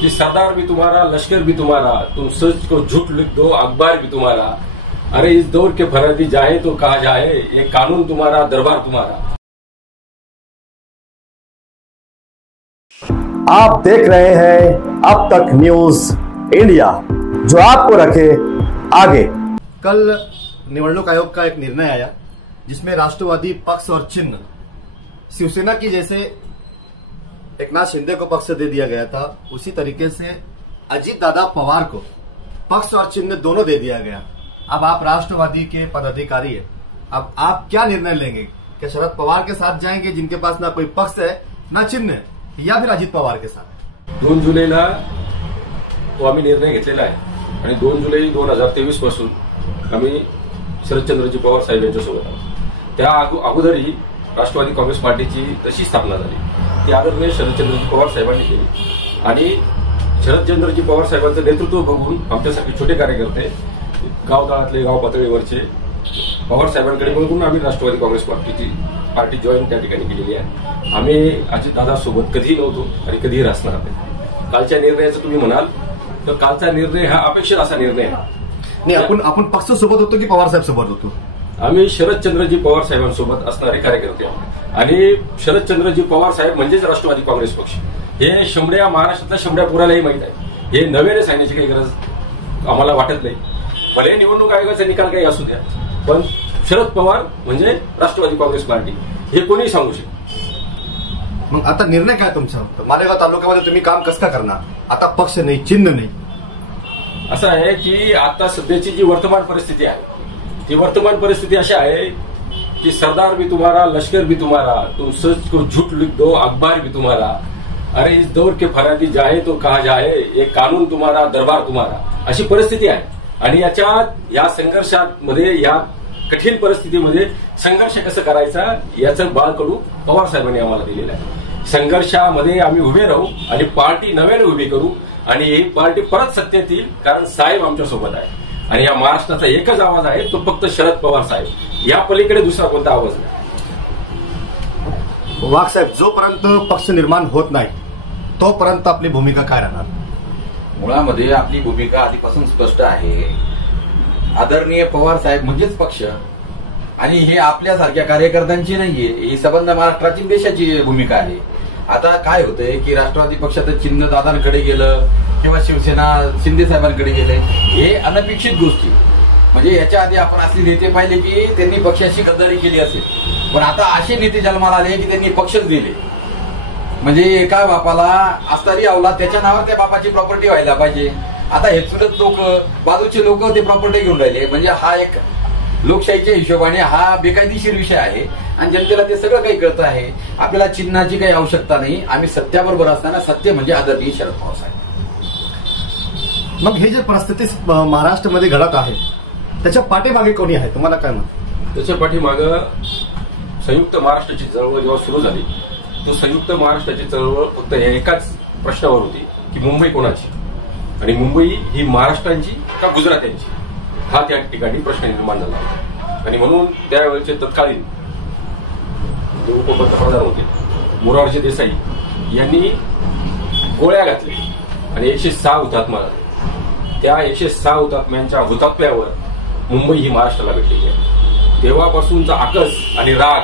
कि सरदार भी तुम्हारा, लश्कर भी तुम्हारा, तुम सच को झूठ लिख दो, अखबार भी तुम्हारा। अरे इस दौर के फरादी जाए तो कहा जाए, ये कानून तुम्हारा, दरबार तुम्हारा। आप देख रहे हैं अब तक न्यूज इंडिया, जो आपको रखे आगे। कल निवडणूक आयोग का एक निर्णय आया जिसमें राष्ट्रवादी पक्ष और चिन्ह शिवसेना की जैसे एकनाथ शिंदे को पक्ष दे दिया गया था, उसी तरीके से अजीत दादा पवार को पक्ष और चिन्ह दोनों दे दिया गया। अब आप राष्ट्रवादी के पदाधिकारी है, अब आप क्या निर्णय लेंगे? क्या शरद पवार के साथ जाएंगे जिनके पास ना कोई पक्ष है ना चिन्ह है, या फिर अजित पवार के साथ? 2 जुलैला तो आम्ही निर्णय घेतलेला आहे आणि 2 जुलै 2023 पासून आम्ही शरदचंद्रजी पवार साहेब यांच्यासोबत आहोत। त्या अगोदरही राष्ट्रवादी काँग्रेस पार्टीची जशी स्थापना झाली ती आदरणीय शरदचंद्रजी पवार साहेबांनी केली आणि शरदचंद्रजी पवार साहेबांचं नेतृत्व बघून आमच्यासारखे छोटे कार्यकर्ते, गाव तळातले, गाव पातळीवरचे पवार साहेबांकडे बघून आम्ही राष्ट्रवादी काँग्रेस पार्टी जॉईन त्या ठिकाणी केलेली आहे। आम्ही अजितदादासोबत कधीही नव्हतो आणि कधीही राहणार नाही। कालच्या निर्णयाचं तुम्ही म्हणाल तर कालचा निर्णय हा अपेक्षित असा निर्णय आहे। नाही, आपण पक्ष सोबत होतो की पवार साहेब सोबत होतो? आम्ही शरदचंद्रजी पवार साहेबांसोबत असणारे कार्यकर्ते आहोत आणि शरदचंद्रजी पवार साहेब म्हणजेच राष्ट्रवादी काँग्रेस पक्ष। हे शंभऱ्या महाराष्ट्रातल्या शंभऱ्या पुरालाही माहित आहे। हे नव्याने सांगण्याची काही गरज आम्हाला वाटत नाही। भले निवडणूक आयोगाचा निकाल काही असू द्या, पण शरद पवार म्हणजे राष्ट्रवादी काँग्रेस पार्टी हे कोणीही सांगू शकतो। मग आता निर्णय काय तुमचा? मालेगाव तालुक्यामध्ये तुम्ही काम कसं काय करणार? आता पक्ष नाही, चिन्ह नाही। असं आहे की आता सध्याची जी वर्तमान परिस्थिती आहे ती वर्तमान परिस्थिती अशी आहे कि सरदार भी तुम्हारा, लश्कर भी तुम्हारा, तुम सच को झूठ लिख दो, अखबार भी तुम्हारा। अरे इस दौर के फरादी जाए तो कहा जाए, ये कानून तुम्हारा, दरबार तुम्हारा, अशी परिस्थिती आहे। आणि या संघर्षामध्ये, या कठीण परिस्थितीमध्ये संघर्ष कसं करायचा याचं बाळकडू पवार साहेबांनी आम्हाला दिलेलं आहे। संघर्षामध्ये आम्ही उभे राहू आणि पार्टी नव्याने उभी करू आणि ही पार्टी परत सत्तेत येईल, कारण साहेब आमच्या सोबत आहे आणि या महाराष्ट्राचा एकच आवाज आहे, तो फक्त शरद पवार साहेब। या पलीकडे दुसरा कोणता आवाज नाही। वाघ साहेब, जोपर्यंत पक्ष निर्माण होत नाही तोपर्यंत आपली भूमिका काय राहणार? मुळामध्ये आपली भूमिका आधीपासून स्पष्ट आहे। आदरणीय पवार साहेब म्हणजेच पक्ष, आणि हे आपल्यासारख्या कार्यकर्त्यांची नाहीये, ही संबंध महाराष्ट्राची, देशाची भूमिका आहे। आता काय होतंय की राष्ट्रवादी पक्षाचं चिन्ह दादांकडे गेलं किंवा शिवसेना शिंदे साहेबांकडे गेले, हे अनपेक्षित गोष्टी। म्हणजे याच्या आधी आपण असले नेते पाहिले की त्यांनी पक्षाशी गद्दारी केली असेल, पण आता असे नेते जन्माला आले की त्यांनी पक्षच दिले। म्हणजे एका बापाला असणारी अवलाद त्याच्या नावावर त्या बापाची प्रॉपर्टी व्हायला पाहिजे। आता हे चुलत लोक, बाजूचे लोक ते प्रॉपर्टी घेऊन राहिले, म्हणजे हा एक लोकशाहीच्या हिशोबाने हा बेकायदेशीर विषय आहे आणि जनतेला ते सगळं काही कळतं आहे। आपल्याला चिन्हाची काही आवश्यकता नाही। आम्ही सत्याबरोबर असताना सत्य म्हणजे आदरणीय शरद पवार साहेब। मग हे जे परिस्थिती महाराष्ट्रामध्ये घडत आहे त्याच्या पाठीमागे कोणी आहे, तुम्हाला काय म्हणतं? त्याच्या पाठीमागे संयुक्त महाराष्ट्राची चळवळ जेव्हा सुरू झाली, तो संयुक्त महाराष्ट्राची चळवळ फक्त एकाच प्रश्नावर होती की मुंबई कोणाची, आणि मुंबई ही महाराष्ट्रांची का गुजरात्यांची, हा त्या ठिकाणी प्रश्न निर्माण झाला। आणि म्हणून त्यावेळेचे तत्कालीन जे उपपंतप्रधान होते मोरारजी देसाई यांनी गोळ्या घातल्या आणि 106 हुतात्मा झाले। त्या 106 हुतात्म्यांच्या हुतात्म्यावर मुंबई ही महाराष्ट्राला भेटलेली आहे। तेव्हापासूनचा आकस आणि राग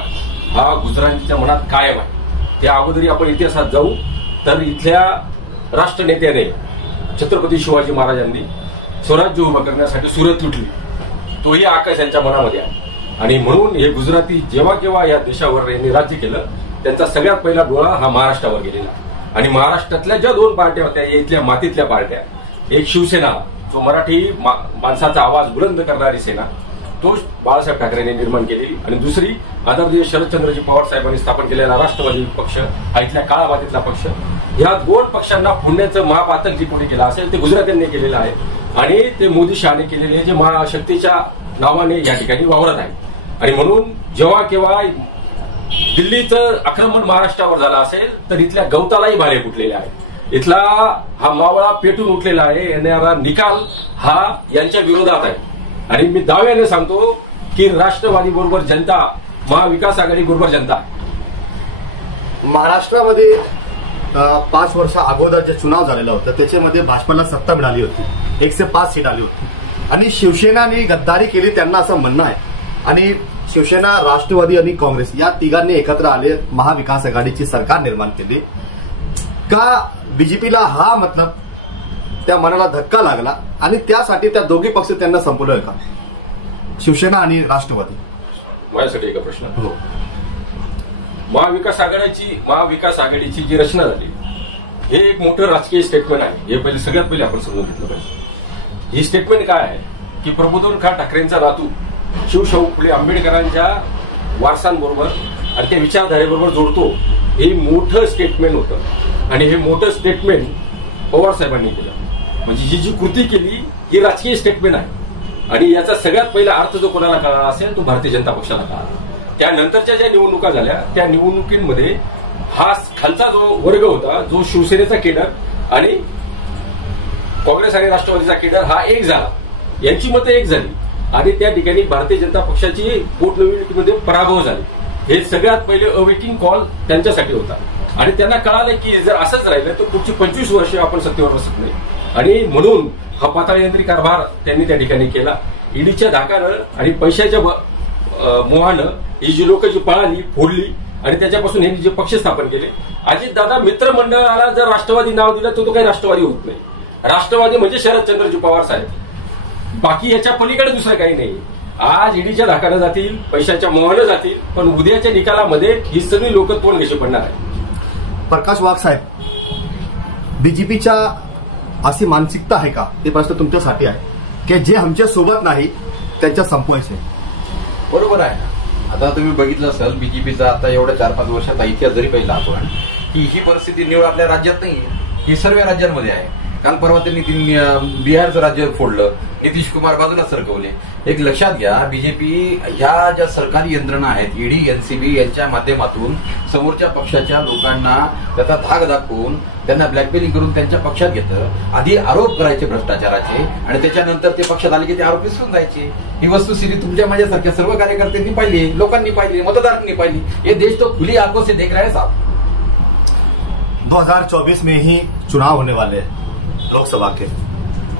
हा गुजरातीच्या मनात कायम आहे। त्या अगोदरी आपण इतिहासात जाऊ तर इथल्या राष्ट्रनेत्याने छत्रपती शिवाजी महाराजांनी स्वराज्य उभं करण्यासाठी सुरत लुटली, तोही आकाश यांच्या मनामध्ये आहे। आणि म्हणून हे गुजराती जेव्हा केव्हा या देशावर यांनी राज्य केलं, त्यांचा सगळ्यात पहिला डोळा हा महाराष्ट्रावर गेलेला। आणि महाराष्ट्रातल्या ज्या 2 पार्ट्या होत्या, इथल्या मातीतल्या पार्ट्या, एक शिवसेना जो मराठी माणसाचा आवाज बुलंद करणारी सेना, तो बाळासाहेब ठाकरेंनी निर्माण केलेली, आणि दुसरी आदरणीय शरदचंद्रजी पवार साहेबांनी स्थापन केलेला राष्ट्रवादी पक्ष, हा इथल्या काळा मातीतला पक्ष। या 2 पक्षांना फोडण्याचं महापातक जे कोणी केलं असेल ते गुजरात्यांनी केलेलं आहे आणि ते मोदी शहाने केलेले जे महाशक्तीच्या नावाने या ठिकाणी वावरत आहे। आणि म्हणून जेव्हा केव्हा दिल्लीचं आक्रमण महाराष्ट्रावर झालं असेल तर इथल्या गवतालाही भाले फुटलेले आहेत। इथला हा मावळा पेटून उठलेला आहे, येणारा निकाल हा यांच्या विरोधात आहे। आणि मी दाव्याने सांगतो की राष्ट्रवादी बरोबर जनता, महाविकास आघाडी बरोबर जनता। महाराष्ट्रामध्ये 5 वर्षा अगोदर जे चुनाव झालेलं होतं त्याच्यामध्ये भाजपला सत्ता मिळाली होती, 105 सीट आली होती आणि शिवसेनाने गद्दारी केली त्यांना असं म्हणणं आहे. आणि शिवसेना, राष्ट्रवादी आणि काँग्रेस या तिघांनी एकत्र आले, महाविकास आघाडीची सरकार निर्माण केली. का बीजेपीला हा मतलब त्या मनाला धक्का लागला आणि त्यासाठी त्या दोघी पक्ष त्यांना संपवलं का, शिवसेना आणि राष्ट्रवादी? माझ्यासाठी एक प्रश्न. हो, महाविकास आघाडीची जी रचना झाली हे एक मोठं राजकीय स्टेटमेंट आहे. हे सगळ्यात पहिले आपण समजून घेतलं पाहिजे. ही स्टेटमेंट काय आहे की प्रबोधन खा ठाकरेंचा नातू शिवशाहू फुले आंबेडकरांच्या वारसांबरोबर आणि त्या विचारधारेबरोबर जोडतो, हे मोठं स्टेटमेंट होतं. आणि हे मोठं स्टेटमेंट पवार साहेबांनी केलं. म्हणजे जी कृती केली ही राजकीय स्टेटमेंट आहे. आणि याचा सगळ्यात पहिला अर्थ जो कोणाला कळाला असेल तो भारतीय जनता पक्षाला कळाला. त्यानंतरच्या ज्या निवडणुका झाल्या त्या निवडणुकीमध्ये हा खालचा जो वर्ग होता, जो शिवसेनेचा केडर आणि काँग्रेस आणि राष्ट्रवादीचा केडर हा एक झाला, यांची मतं एक झाली आणि त्या ठिकाणी भारतीय जनता पक्षाची पोटनिवडणुकीमध्ये पराभव झाले. हे सगळ्यात पहिले अवेटिंग कॉल त्यांच्यासाठी होता. आणि त्यांना कळालं की जर असंच राहिलं तर पुढची 25 वर्ष आपण सत्तेवर बसत नाही. आणि म्हणून हा पाताळयंत्री कारभार त्यांनी त्या ठिकाणी केला. ईडीच्या धाकानं आणि पैशाच्या मोहानं ही जी लोक जी पळाली, फोडली आणि त्याच्यापासून हे जे पक्ष स्थापन केले. अजितदादा मित्रमंडळाला जर राष्ट्रवादी नाव दिलं तर तो काही राष्ट्रवादी होत नाही. राष्ट्रवादी म्हणजे शरदचंद्रजी पवार साहेब, बाकी याच्या पलीकडे दुसरं काही नाही. आज ईडीच्या धाकानं जातील, पैशाच्या मोहानं जातील, पण उद्याच्या निकालामध्ये ही सगळी लोक तोंड कशी पडणार आहे. प्रकाश वाघ साहेब, बीजेपीच्या अशी मानसिकता आहे का, ते प्रश्न तुमच्यासाठी आहे, की जे आमच्या सोबत नाही त्यांच्या संपवायचे? बरोबर आहे ना. आता तुम्ही बघितलं असेल बीजेपीचा आता एवढ्या 4-5 वर्षाचा इतिहास जरी पाहिला आपण, की ही परिस्थिती निवड आपल्या राज्यात नाहीये, ही सर्व राज्यांमध्ये आहे. काल परवा त्यांनी बिहारचं राज्य फोडलं, नितीश कुमार बाजूला सरकवले. एक लक्षात घ्या, बीजेपी ह्या ज्या सरकारी यंत्रणा आहेत, ईडी, एनसीबी यांच्या माध्यमातून समोरच्या पक्षाच्या लोकांना त्याचा धाक दाखवून त्यांना ब्लॅकमेलिंग करून त्यांच्या पक्षात घेतं. आधी आरोप करायचे भ्रष्टाचाराचे आणि त्याच्यानंतर ते पक्षात आले की ते आरोप विसरून जायचे. ही वस्तुस्थिती तुमच्या माझ्यासारख्या सर्व कार्यकर्त्यांनी पाहिली, लोकांनी पाहिली, मतदारांनी पाहिली. हे देश तो खुली आंखों से देख रहा है साहब. 2024 में ही चुनाव होने वाले हैं लोकसभा के,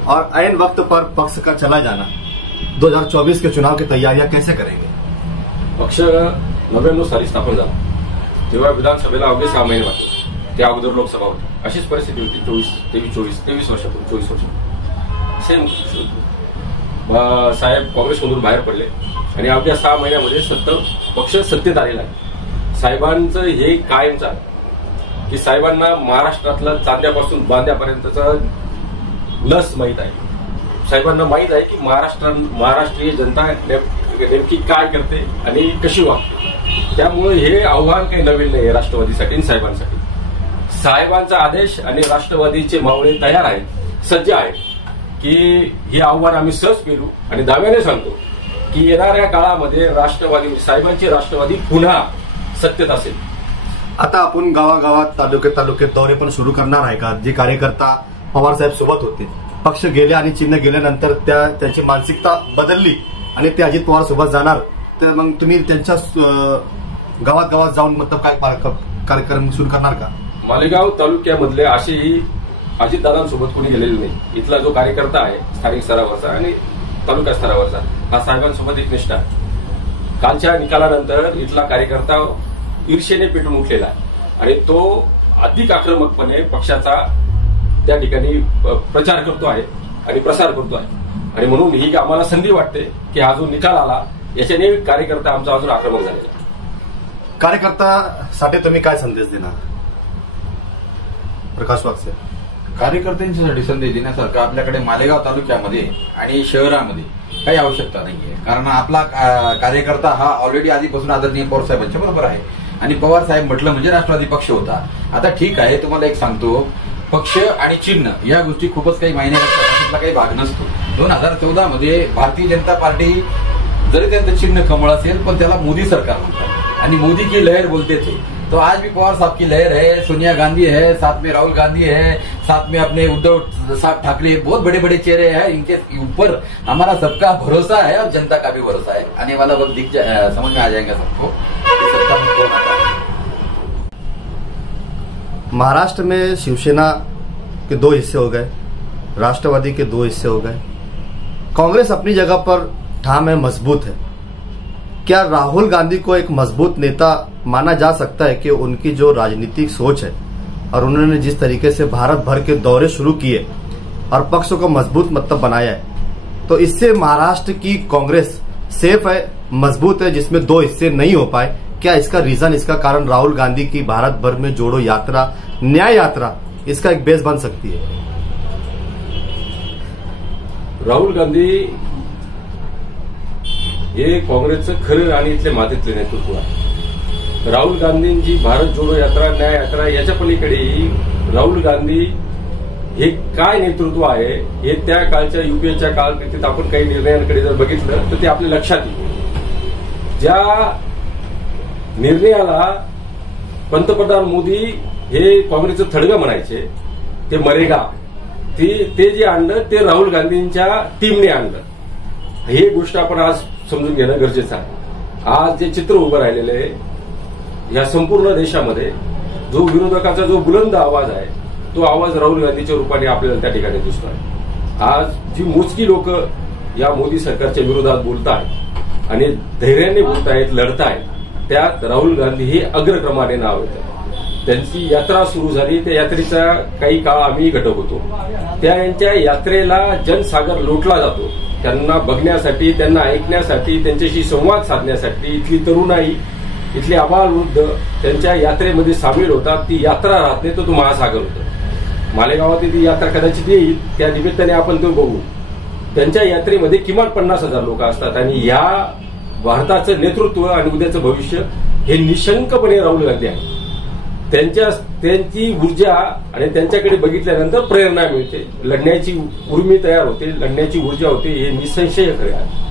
और ऐन वक्त पर पक्ष का चला जाना, 2024 के चुनाव की तैयारियां कैसे करेंगे? पक्ष 99 साली स्थापन झाला, तेव्हा विधानसभेला अवघे 6 महिने बाकी, त्या अगोदर लोकसभा होती. अशीच परिस्थिती होती 23 वर्षापूर्वी, 24 वर्षापूर्वी सेम साहेब काँग्रेसमधून बाहेर पडले आणि अवघ्या 6 महिन्यामध्ये पक्ष सत्तेत आलेला आहे. साहेबांचं हे कायमचं आहे की साहेबांना महाराष्ट्रातलं चांद्यापासून बांद्यापर्यंतचा लस माहीत आहे. साहेबांना माहीत आहे की महाराष्ट्रीय जनता नेमकी काय करते आणि कशी वागते. त्यामुळे हे आव्हान काही नवीन नाही राष्ट्रवादीसाठी आणि साहेबांसाठी. साहेबांचा आदेश आणि राष्ट्रवादीचे मावळे तयार आहेत, सज्ज आहेत की हे आव्हान आम्ही सहज पेलू. आणि दाव्याने सांगतो की येणाऱ्या काळामध्ये राष्ट्रवादी, साहेबांची राष्ट्रवादी पुन्हा सत्तेत असेल. आता आपण गावागावात, तालुक्यात दौरे पण सुरू करणार आहे का? जे कार्यकर्ता पवार साहेब सोबत होते, पक्ष गेले आणि चिन्ह गेल्यानंतर त्यांची मानसिकता बदलली आणि ते अजित पवार सोबत जाणार, तर मग तुम्ही त्यांच्या गावात जाऊन मतलब काय कार्यक्रम सुरू करणार का? मालेगाव तालुक्यामधले असेही अजितदादांसोबत कोणी गेलेले नाही. इथला जो कार्यकर्ता आहे स्थानिक स्तरावरचा आणि तालुका स्तरावरचा, हा साहेबांसोबत एक निष्ठा आहे. कालच्या निकालानंतर इथला कार्यकर्ता ईर्षेने पेटून उठलेला आहे आणि तो अधिक आक्रमकपणे पक्षाचा त्या ठिकाणी प्रचार करतो आहे आणि प्रसार करतो आहे. आणि म्हणून ही आम्हाला संधी वाटते की हा जो निकाल आला याच्याने कार्यकर्ता आमचा अजून आक्रमक झालेला. कार्यकर्त्यासाठी तुम्ही काय संदेश देणार प्रकाश वाघ साहेब? कार्यकर्त्यांच्यासाठी संदेश देण्यासारखं आपल्याकडे मालेगाव तालुक्यामध्ये आणि शहरामध्ये काही आवश्यकता नाहीये. कारण आपला कार्यकर्ता हा ऑलरेडी आधीपासून आदरणीय पवार साहेबांच्या बरोबर आहे आणि पवार साहेब म्हटलं म्हणजे राष्ट्रवादी पक्ष होता. आता ठीक आहे, तुम्हाला एक सांगतो, पक्ष आणि चिन्ह या गोष्टी खूपच काही मायने असतात, काही भाग नसतो. 2014 मध्ये भारतीय जनता पार्टी जरी त्यांचं चिन्ह कमळ असेल पण त्याला मोदी सरकार म्हणतात आणि मोदी की लहर बोलते थे. तो आज भी पवार साहब की लहर है, सोनिया गांधी है, साथ में राहुल गांधी है, साथ में अपने उद्धव साहब ठाकरे, बहुत बड़े बड़े चेहरे हैं. इनके ऊपर हमारा सबका भरोसा है और जनता का भी भरोसा है. आने वाला वक्त समझ में आ जाएगा सबको. महाराष्ट्र में शिवसेना के 2 हिस्से हो गए, राष्ट्रवादी के 2 हिस्से हो गए। कांग्रेस अपनी जगह पर ठाम है, मजबूत है। क्या राहुल गांधी को एक मजबूत नेता माना जा सकता है कि उनकी जो राजनीतिक सोच है और उन्होंने जिस तरीके से भारत भर के दौरे शुरू किए और पक्ष को मजबूत मतलब बनाया है, तो इससे महाराष्ट्र की कांग्रेस सेफ है, मजबूत है, जिसमें 2 हिस्से नहीं हो पाए? क्या इसका रीजन, इसका कारण राहुल गांधी की भारत भर में जोड़ो यात्रा, न्याय यात्रा, इसका एक बेस बन सकती है? राहुल गांधी हे काँग्रेसचं खरं आणि इथले मातीतले नेतृत्व आहे. राहुल गांधींची भारत जोडो यात्रा, न्याय यात्रा याच्या पलीकडेही राहुल गांधी हे काय नेतृत्व आहे हे त्या काळच्या युपीएच्या काळात आपण काही निर्णयांकडे जर बघितलं तर ते आपल्या लक्षात येईल. ज्या निर्णयाला पंतप्रधान मोदी हे काँग्रेसचं थडगं म्हणायचे, ते मरेगा, ते जे आणलं ते राहुल गांधींच्या टीमने आणलं. हे गोष्ट आपण आज समजून घेणं गरजेचं आहे. आज जे चित्र उभं राहिलेलं आहे या संपूर्ण देशामध्ये, जो विरोधकाचा जो बुलंद आवाज आहे तो आवाज राहुल गांधीच्या रूपाने आपल्याला त्या ठिकाणी दिसतोय. आज जी मोजकी लोक या मोदी सरकारच्या विरोधात बोलतायत आणि धैर्याने बोलतायत, लढतायत, त्यात राहुल गांधी हे अग्रक्रमाने नाव येतं. त्यांची यात्रा सुरू झाली, त्या यात्रेचा काही काळ आम्ही घटक होतो. त्यांच्या यात्रेला जनसागर लोटला जातो. त्यांना बघण्यासाठी, त्यांना ऐकण्यासाठी, त्यांच्याशी संवाद साधण्यासाठी इथली तरुणाई, इथले आबालवृद्ध त्यांच्या यात्रेमध्ये सामील होतात. ती यात्रा राहत नाही, तो महासागर होतं. मालेगावात ती यात्रा कदाचित येईल, त्या निमित्ताने आपण तो बघू. त्यांच्या यात्रेमध्ये किमान 50,000 लोक असतात आणि या भारताचं नेतृत्व आणि उद्याचं भविष्य हे निशंकपणे राहुल गांधी आहे. त्यांची ऊर्जा आणि त्यांच्याकडे बघितल्यानंतर प्रेरणा मिळते, लढण्याची उर्मी तयार होते, लढण्याची ऊर्जा होते, हे निसंशय खरे आहे.